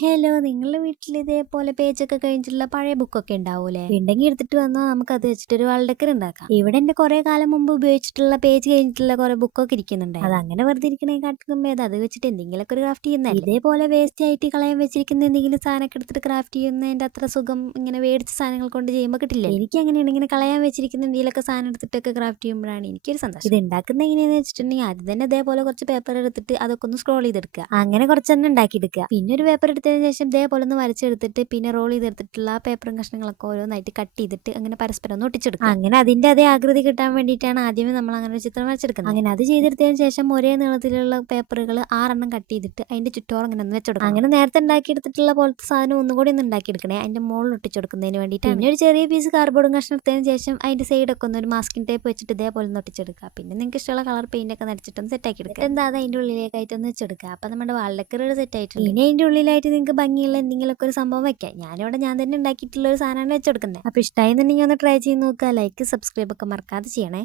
Hello, നിങ്ങളുടെ വീട്ടിൽ ഇതേപോലെ പേജൊക്കെ കഴിഞ്ഞിട്ടുള്ള പഴയ ബുക്കൊക്കെ ഉണ്ടാവൂലേ? ഉണ്ടെങ്കിൽ എടുത്തിട്ട് വന്നാൽ നമുക്ക് അത് വെച്ചിട്ട് ഒരു വാൾ ഡെക്കർ ഉണ്ടാക്കാം. ഇവിടെ എന്റെ കുറെ കാലം മുമ്പ് ഉപയോഗിച്ചിട്ടുള്ള പേജ് കഴിഞ്ഞിട്ടുള്ള കുറെ ബുക്കൊക്കെ ഇരിക്കുന്നുണ്ട്. അത് അങ്ങനെ വെറുതെ ഇരിക്കണേക്കാട്ടും ഭേദം അത് വെച്ചിട്ട് എന്തെങ്കിലുമൊക്കെ ഒരു ക്രാഫ്റ്റ് ചെയ്യുന്നതല്ലേ. ഇതേപോലെ വേസ്റ്റ് ആയിട്ട് കളയാൻ വെച്ചിരിക്കുന്ന എന്തെങ്കിലും സാധനമൊക്കെ എടുത്തിട്ട് ക്രാഫ്റ്റ് ചെയ്യുന്നതിന്റെ അത്ര സുഖം ഇങ്ങനെ മേടിച്ച സാധനങ്ങൾ കൊണ്ട് ചെയ്യുമ്പോൾ കിട്ടില്ല. എനിക്ക് അങ്ങനെയാണ് ഇങ്ങനെ കളയാൻ വെച്ചിരിക്കുന്ന എന്തെങ്കിലുമൊക്കെ സാധനം എടുത്തിട്ടൊക്കെ ക്രാഫ്റ്റ് ചെയ്യുമ്പോഴാണ് എനിക്കൊരു സന്തോഷം. ഇത് ഉണ്ടാക്കുന്ന എങ്ങനെയാണെന്ന് വെച്ചിട്ടുണ്ടെങ്കിൽ ആദ്യം തന്നെ ഇതേപോലെ കുറച്ച് പേപ്പർ എടുത്തിട്ട് അതൊക്കെ ഒന്ന് സ്ക്രോൾ ചെയ്തെടുക്കുക. അങ്ങനെ കുറച്ചെണ്ണം ഉണ്ടാക്കിയെടുക്കുക. പിന്നെ ഒരു പേപ്പർ എടുത്തതിന് ശേഷം ഇതേപോലെ ഒന്ന് വരച്ചെടുത്തിട്ട് പിന്നെ റോൾ ചെയ്തെടുത്തിട്ടുള്ള ആ പേപ്പറും കഷ്ണങ്ങളൊക്കെ ഓരോന്നായിട്ട് കട്ട് ചെയ്തിട്ട് അങ്ങനെ പരസ്പരം ഒന്ന് ഒട്ടിച്ചെടുക്കുക. അങ്ങനെ അതിന്റെ അതേ ആകൃതി കിട്ടാൻ വേണ്ടിയിട്ടാണ് ആദ്യമേ നമ്മൾ അങ്ങനെ ഒരു ചിത്രം വരച്ചെടുക്കുന്നത്. അങ്ങനെ അത് ചെയ്തെടുത്തതിന് ശേഷം ഒരേ നീളത്തിലുള്ള പേപ്പറുകൾ 6 കട്ട് ചെയ്തിട്ട് അതിന്റെ ചുറ്റോളം അങ്ങനെ ഒന്ന് വെച്ചെടുക്കും. അങ്ങനെ നേരത്തെ ഉണ്ടാക്കിയെടുത്തിട്ടുള്ള പോലത്തെ സാധനം ഒന്നുകൂടി ഒന്ന് ഉണ്ടാക്കിയെടുക്കണേ, അതിന്റെ മുകളിൽ ഒട്ടിച്ചെടുക്കുന്നതിന് വേണ്ടിയിട്ട്. പിന്നെ ഒരു ചെറിയ പീസ് കാർഡ്ബോർഡും കഷ്ണം എടുത്തതിന് ശേഷം അതിന്റെ സൈഡൊക്കെ ഒന്ന് ഒരു മാസ്കിംഗ് ടേപ്പ് വെച്ചിട്ട് ഇതേപോലെ ഒന്ന് ഒട്ടിച്ചെടുക്കുക. പിന്നെ നിങ്ങൾക്ക് ഇഷ്ടമുള്ള കളർ പെയിന്റ് ഒക്കെ നടിച്ചിട്ടൊന്ന് സെറ്റ് ആക്കി എടുക്കുക. എന്താ അതിന്റെ ഉള്ളിലേക്കായിട്ട് ഒന്ന് വെച്ചെടുക്കുക. അപ്പൊ നമ്മുടെ വാൾ ഡെക്കർ സെറ്റ് ആയിട്ടുണ്ട്. പിന്നെ അതിന്റെ ഉള്ളിലായിട്ട് നിങ്ങൾക്ക് ഭംഗിയുള്ള എന്തെങ്കിലുമൊക്കെ ഒരു സംഭവം വെക്കാം. ഞാനിവിടെ ഞാൻ തന്നെ ഉണ്ടാക്കിയിട്ടുള്ള ഒരു സാധനമാണ് വെച്ചെടുക്കുന്നത്. അപ്പൊ ഇഷ്ടമായിരുന്നുണ്ടെങ്കിൽ ഒന്ന് ട്രൈ ചെയ്ത് നോക്കുക. ലൈക്ക് സബ്സ്ക്രൈബ് ഒക്കെ മറക്കാതെ ചെയ്യണേ.